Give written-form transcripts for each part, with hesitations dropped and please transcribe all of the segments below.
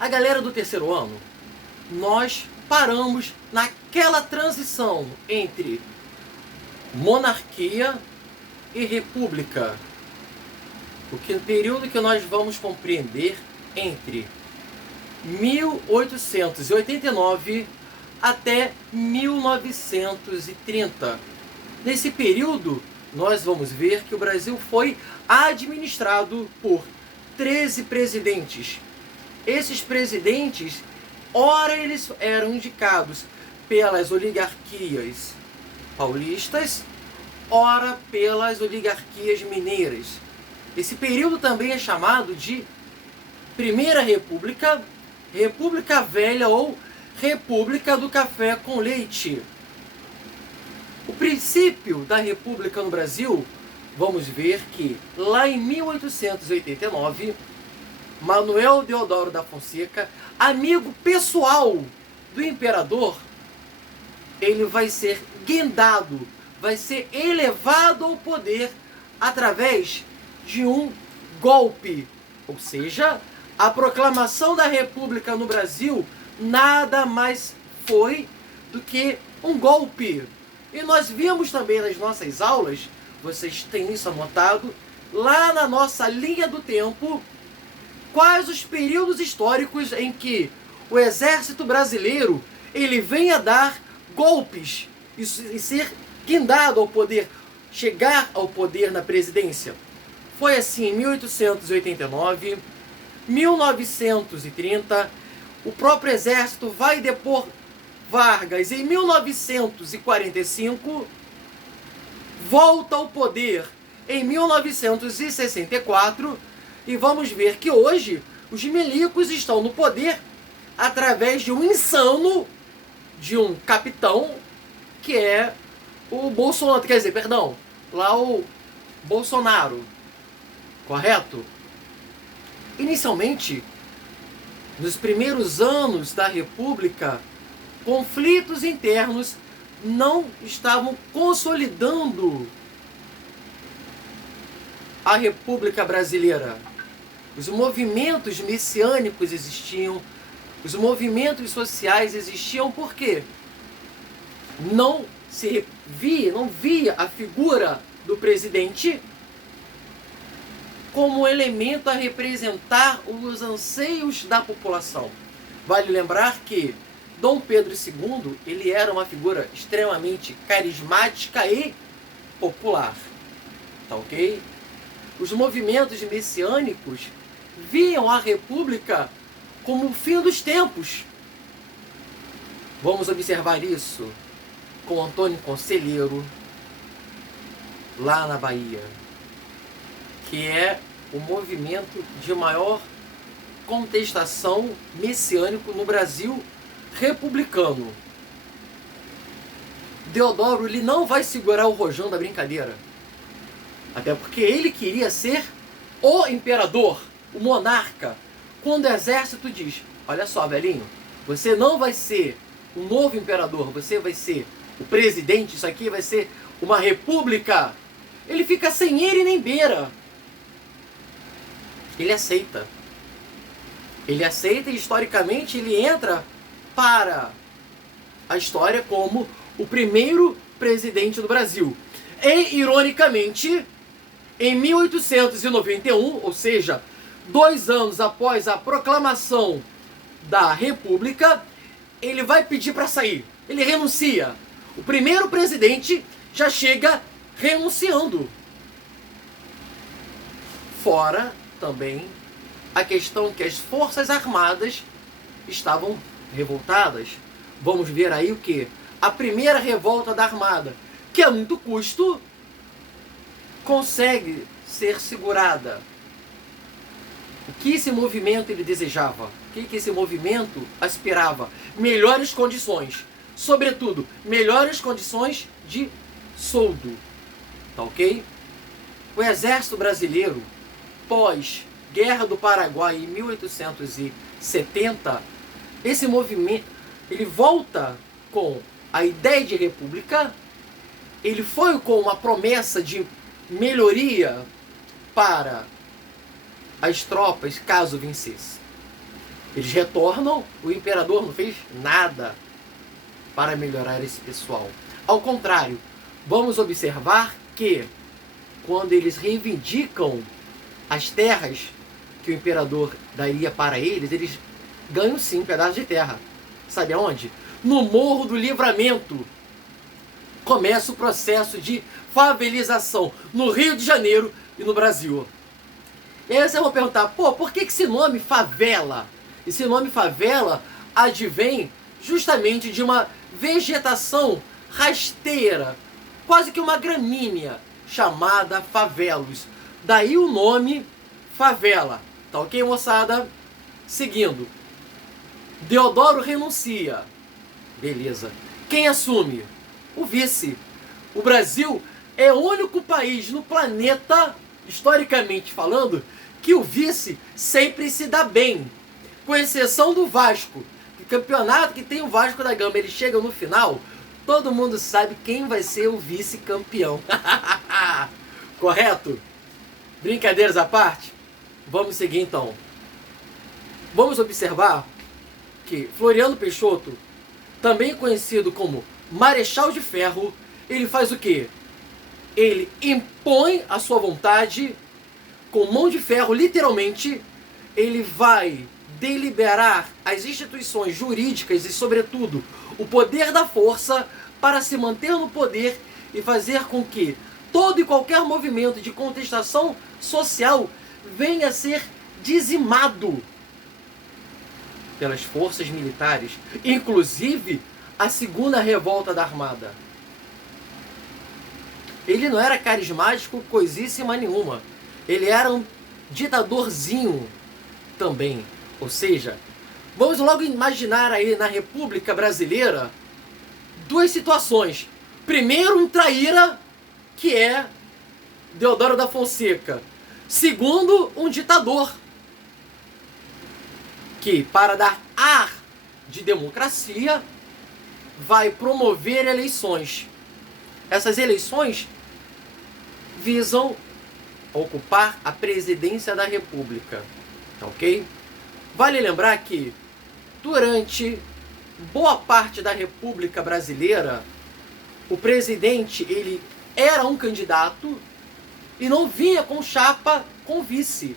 A galera do terceiro ano, nós paramos naquela transição entre monarquia e república. O período que nós vamos compreender entre 1889 até 1930. Nesse período, nós vamos ver que o Brasil foi administrado por 13 presidentes. Esses presidentes, ora eles eram indicados pelas oligarquias paulistas, ora pelas oligarquias mineiras. Esse período também é chamado de Primeira República, República Velha ou República do Café com Leite. O princípio da República no Brasil, vamos ver que lá em 1889, Manuel Deodoro da Fonseca, amigo pessoal do imperador, ele vai ser guindado, vai ser elevado ao poder através de um golpe. Ou seja, a proclamação da República no Brasil nada mais foi do que um golpe. E nós vimos também nas nossas aulas, vocês têm isso anotado, lá na nossa linha do tempo, quais os períodos históricos em que o exército brasileiro ele vem a dar golpes e ser guindado ao poder, chegar ao poder na presidência. Foi assim em 1889, 1930, o próprio exército vai depor Vargas em 1945, volta ao poder em 1964 e vamos ver que hoje os milicos estão no poder através de um insano, de um capitão, que é o Bolsonaro, quer dizer, perdão, lá o Bolsonaro, correto? Inicialmente, nos primeiros anos da República, conflitos internos não estavam consolidando a República Brasileira. Os movimentos messiânicos existiam, os movimentos sociais existiam, por quê? Não via a figura do presidente como elemento a representar os anseios da população. Vale lembrar que Dom Pedro II, ele era uma figura extremamente carismática e popular. Tá ok? Os movimentos messiânicos viam a República como o fim dos tempos. Vamos observar isso com Antônio Conselheiro, lá na Bahia, que é o movimento de maior contestação messiânico no Brasil republicano. Deodoro ele não vai segurar o rojão da brincadeira. Até porque ele queria ser o imperador, o monarca. Quando o exército diz, olha só, velhinho, você não vai ser o novo imperador, você vai ser o presidente, isso aqui vai ser uma república. Ele fica sem ele nem beira. Ele aceita. Ele aceita e historicamente ele entra para a história como o primeiro presidente do Brasil. E, ironicamente, em 1891, ou seja, 2 anos após a proclamação da República, ele vai pedir para sair. Ele renuncia. O primeiro presidente já chega renunciando. Fora também a questão que as Forças Armadas estavam revoltadas. Vamos ver aí o que? A primeira revolta da Armada, que a muito custo consegue ser segurada. O que esse movimento ele desejava? O que esse movimento aspirava? Melhores condições. Sobretudo, melhores condições de soldo. Tá ok? O exército brasileiro, pós-Guerra do Paraguai em 1870, esse movimento, ele volta com a ideia de república, ele foi com uma promessa de melhoria para as tropas caso vencesse. Eles retornam, o imperador não fez nada para melhorar esse pessoal. Ao contrário, vamos observar que quando eles reivindicam as terras que o imperador daria para eles, eles ganham sim pedaços de terra. Sabe aonde? No Morro do Livramento. Começa o processo de favelização no Rio de Janeiro e no Brasil. E aí você vai perguntar, pô, por que esse nome favela? Esse nome favela advém justamente de uma vegetação rasteira, quase que uma gramínea, chamada favelos. Daí o nome favela. Tá ok, moçada? Seguindo. Deodoro renuncia. Beleza. Quem assume? O vice. O Brasil é o único país no planeta, historicamente falando, que o vice sempre se dá bem. Com exceção do Vasco. O campeonato que tem o Vasco da Gama, ele chega no final, todo mundo sabe quem vai ser o vice-campeão. Correto? Brincadeiras à parte? Vamos seguir então. Vamos observar que Floriano Peixoto, também conhecido como Marechal de Ferro, ele faz o quê? Ele impõe a sua vontade com mão de ferro, literalmente. Ele vai deliberar as instituições jurídicas e, sobretudo, o poder da força para se manter no poder e fazer com que todo e qualquer movimento de contestação social venha a ser dizimado pelas forças militares, inclusive a segunda revolta da Armada. Ele não era carismático coisíssima nenhuma. Ele era um ditadorzinho também. Ou seja, vamos logo imaginar aí na República Brasileira duas situações. Primeiro, um traíra, que é Deodoro da Fonseca. Segundo, um ditador, que, para dar ar de democracia, vai promover eleições. Essas eleições visam ocupar a presidência da República. Tá ok? Vale lembrar que, durante boa parte da República Brasileira, o presidente, ele era um candidato e não vinha com chapa com vice.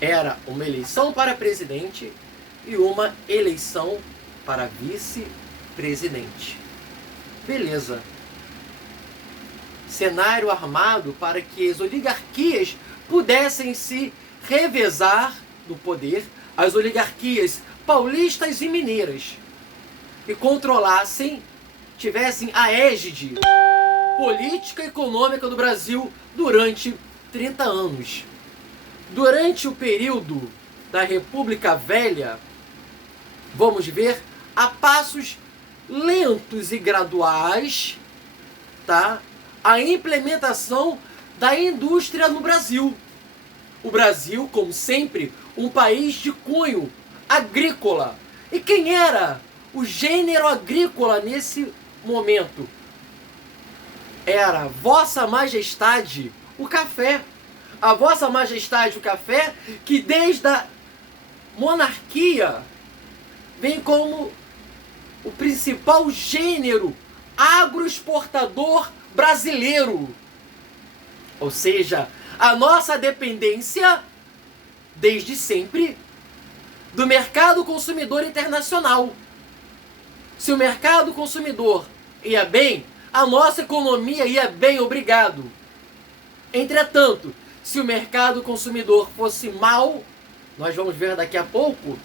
Era uma eleição para presidente e uma eleição para vice-presidente. Beleza. Cenário armado para que as oligarquias pudessem se revezar no poder, as oligarquias paulistas e mineiras, e controlassem, tivessem a égide política e econômica do Brasil durante 30 anos. Durante o período da República Velha, vamos ver, a passos lentos e graduais, tá, a implementação da indústria no Brasil. O Brasil, como sempre, um país de cunho agrícola. E quem era o gênero agrícola nesse momento? Era Vossa Majestade o café. A Vossa Majestade o café, que desde a monarquia vem como o principal gênero agroexportador brasileiro. Ou seja, a nossa dependência, desde sempre, do mercado consumidor internacional. Se o mercado consumidor ia bem, a nossa economia ia bem, obrigado. Entretanto, se o mercado consumidor fosse mal, nós vamos ver daqui a pouco,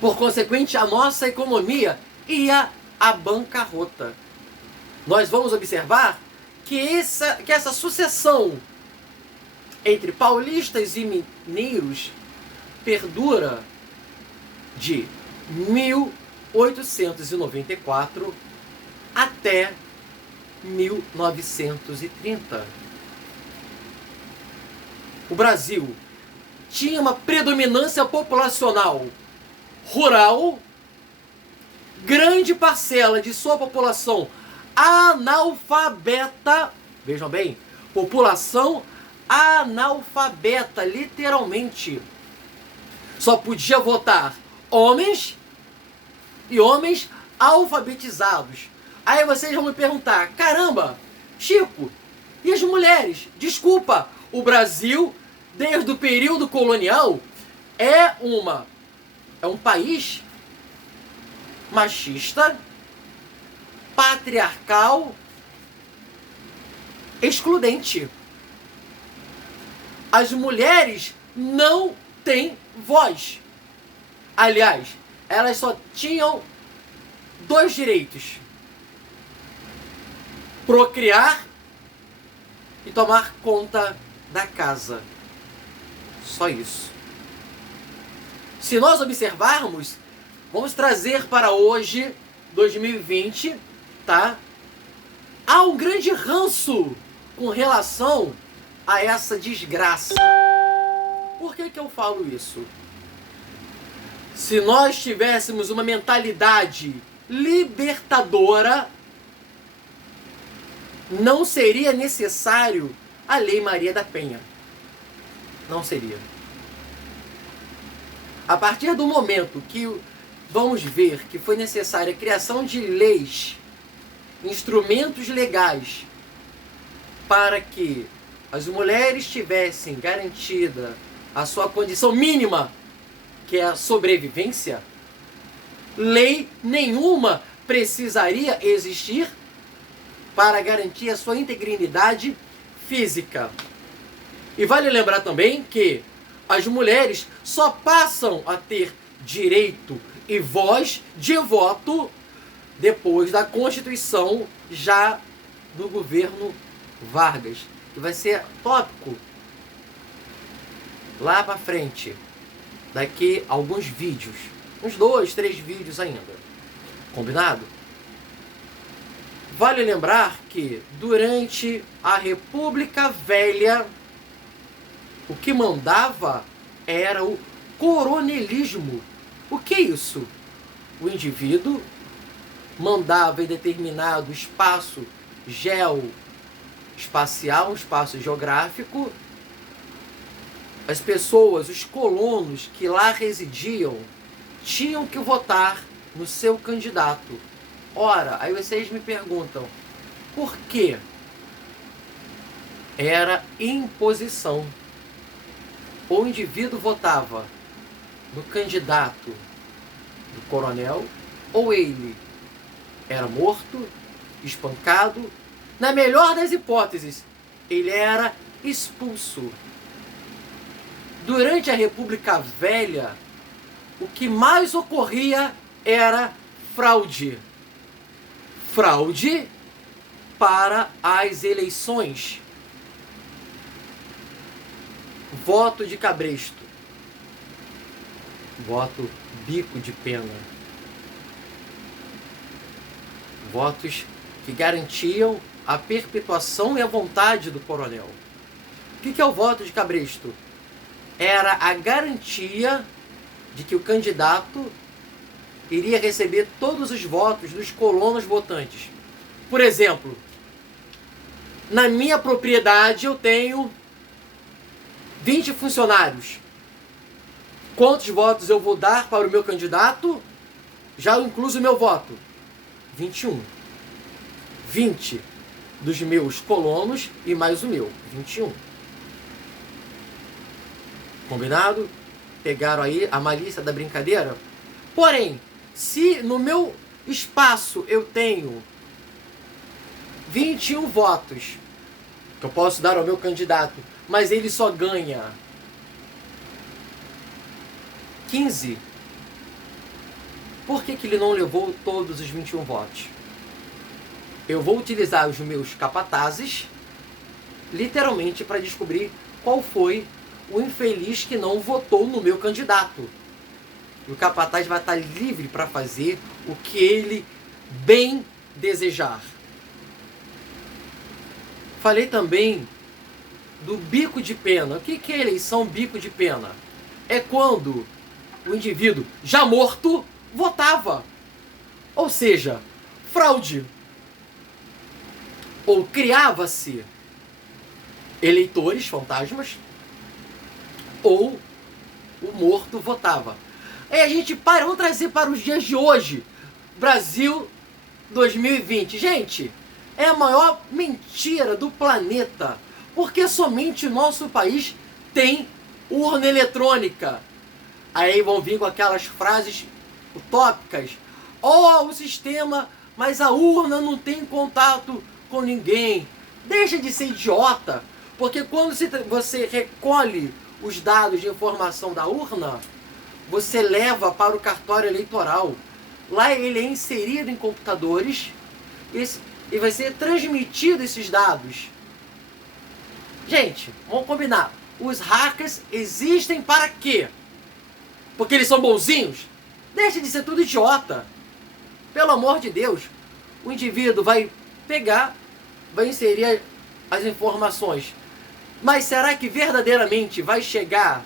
por consequente, a nossa economia ia à bancarrota. Nós vamos observar que essa sucessão entre paulistas e mineiros perdura de 1894 até 1930. O Brasil tinha uma predominância populacional rural, grande parcela de sua população analfabeta, vejam bem, população analfabeta, literalmente. Só podia votar homens e homens alfabetizados. Aí vocês vão me perguntar, caramba, Chico, e as mulheres? Desculpa, o Brasil, desde o período colonial, é um país machista, patriarcal, excludente. As mulheres não têm voz. Aliás, elas só tinham 2 direitos: procriar e tomar conta da casa. Só isso. Se nós observarmos, vamos trazer para hoje, 2020, tá? Há um grande ranço com relação a essa desgraça. Por que eu falo isso? Se nós tivéssemos uma mentalidade libertadora, não seria necessário a Lei Maria da Penha. Não seria. A partir do momento que vamos ver que foi necessária a criação de leis, instrumentos legais, para que as mulheres tivessem garantida a sua condição mínima, que é a sobrevivência, lei nenhuma precisaria existir para garantir a sua integridade física. E vale lembrar também que as mulheres só passam a ter direito e voz de voto depois da Constituição já do governo Vargas, que vai ser tópico lá para frente, daqui a alguns vídeos, uns 2, 3 vídeos ainda. Combinado? Vale lembrar que durante a República Velha, o que mandava era o coronelismo. O que é isso? O indivíduo mandava em determinado espaço geoespacial, um espaço geográfico. As pessoas, os colonos que lá residiam, tinham que votar no seu candidato. Ora, aí vocês me perguntam, por quê? Era imposição. O indivíduo votava no candidato do coronel, ou ele era morto, espancado. Na melhor das hipóteses, ele era expulso. Durante a República Velha, o que mais ocorria era fraude. Fraude para as eleições. Voto de cabresto. Voto bico de pena. Votos que garantiam a perpetuação e a vontade do coronel. O que é o voto de cabresto? Era a garantia de que o candidato iria receber todos os votos dos colonos votantes. Por exemplo, na minha propriedade eu tenho 20 funcionários. Quantos votos eu vou dar para o meu candidato? Já incluso o meu voto. 21. 20 dos meus colonos e mais o meu. 21. Combinado? Pegaram aí a malícia da brincadeira? Porém, se no meu espaço eu tenho 21 votos que eu posso dar ao meu candidato, mas ele só ganha 15, por que ele não levou todos os 21 votos? Eu vou utilizar os meus capatazes literalmente para descobrir qual foi o infeliz que não votou no meu candidato. E o capataz vai estar livre para fazer o que ele bem desejar. Falei também do bico de pena. O que é eleição bico de pena? É quando o indivíduo, já morto, votava. Ou seja, fraude. Ou criava-se eleitores fantasmas, ou o morto votava. Aí a gente vamos trazer para os dias de hoje. Brasil 2020. Gente, é a maior mentira do planeta. Porque somente o nosso país tem urna eletrônica. Aí vão vir com aquelas frases utópicas. O sistema, mas a urna não tem contato com ninguém. Deixa de ser idiota. Porque quando você recolhe os dados de informação da urna, você leva para o cartório eleitoral. Lá ele é inserido em computadores e vai ser transmitido esses dados. Gente, vamos combinar. Os hackers existem para quê? Porque eles são bonzinhos? Deixa de ser tudo idiota. Pelo amor de Deus. O indivíduo vai pegar, vai inserir as informações. Mas será que verdadeiramente vai chegar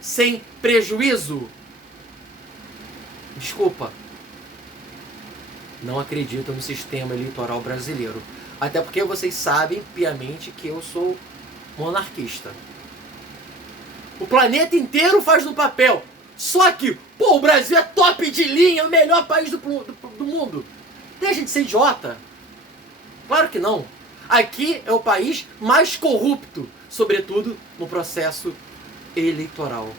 sem prejuízo? Desculpa. Não acredito no sistema eleitoral brasileiro. Até porque vocês sabem piamente que eu sou monarquista. O planeta inteiro faz no papel. Só que, o Brasil é top de linha, o melhor país do mundo. Deixa de ser idiota. Claro que não. Aqui é o país mais corrupto, sobretudo no processo eleitoral.